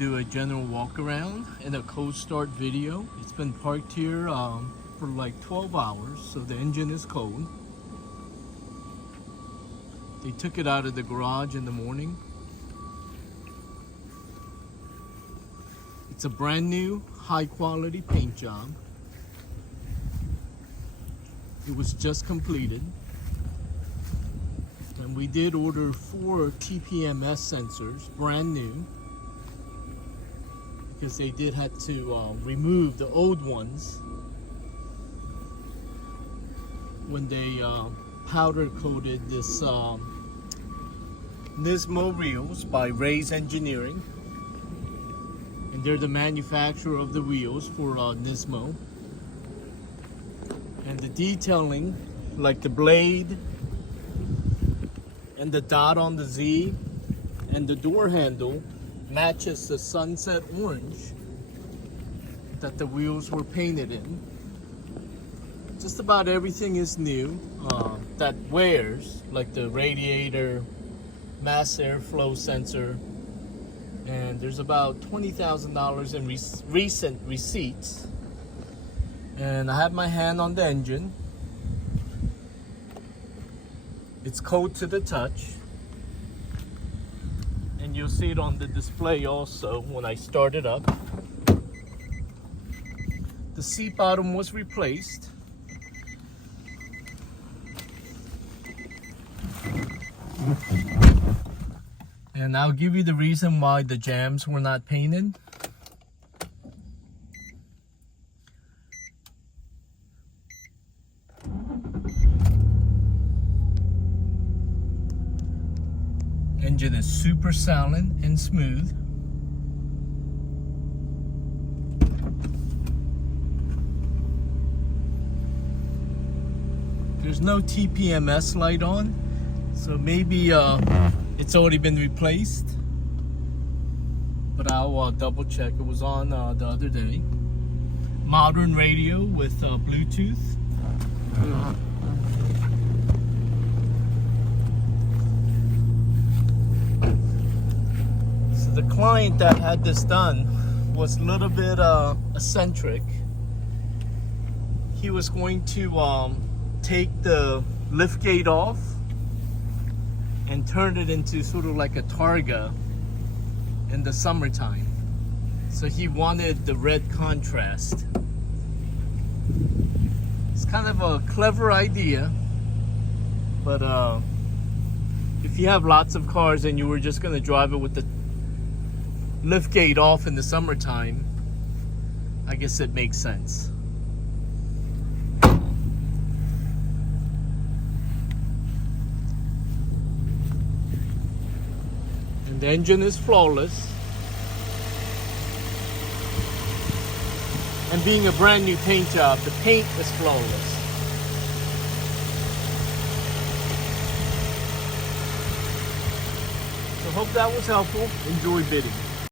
Do a general walk around and a cold start video. It's been parked here for like 12 hours, so the engine is cold. They took it out of the garage in the morning. It's a brand new, high quality paint job. It was just completed. And we did order 4 TPMS sensors, brand new, because they did have to remove the old ones when they powder coated this Nismo wheels by Ray's Engineering, and they're the manufacturer of the wheels for Nismo. And the detailing, like the blade and the dot on the Z and the door handle, matches the sunset orange that the wheels were painted in. Just about everything is new that wears, like the radiator, mass airflow sensor, and there's about $20,000 in recent receipts. And I have my hand on the engine. It's cold to the touch. And you'll see it on the display also when I start it up. The seat bottom was replaced. And I'll give you the reason why the jambs were not painted. Engine is super silent and smooth. There's no TPMS light on, so maybe it's already been replaced. But I'll double check. It was on the other day. Modern radio with Bluetooth. The client that had this done was a little bit eccentric. He was going to take the lift gate off and turn it into sort of like a Targa in the summertime. So he wanted the red contrast. It's kind of a clever idea, but if you have lots of cars and you were just going to drive it with the lift gate off in the summertime, I guess it makes sense. And the engine is flawless. And being a brand new paint job, the paint is flawless. So hope that was helpful. Enjoy bidding.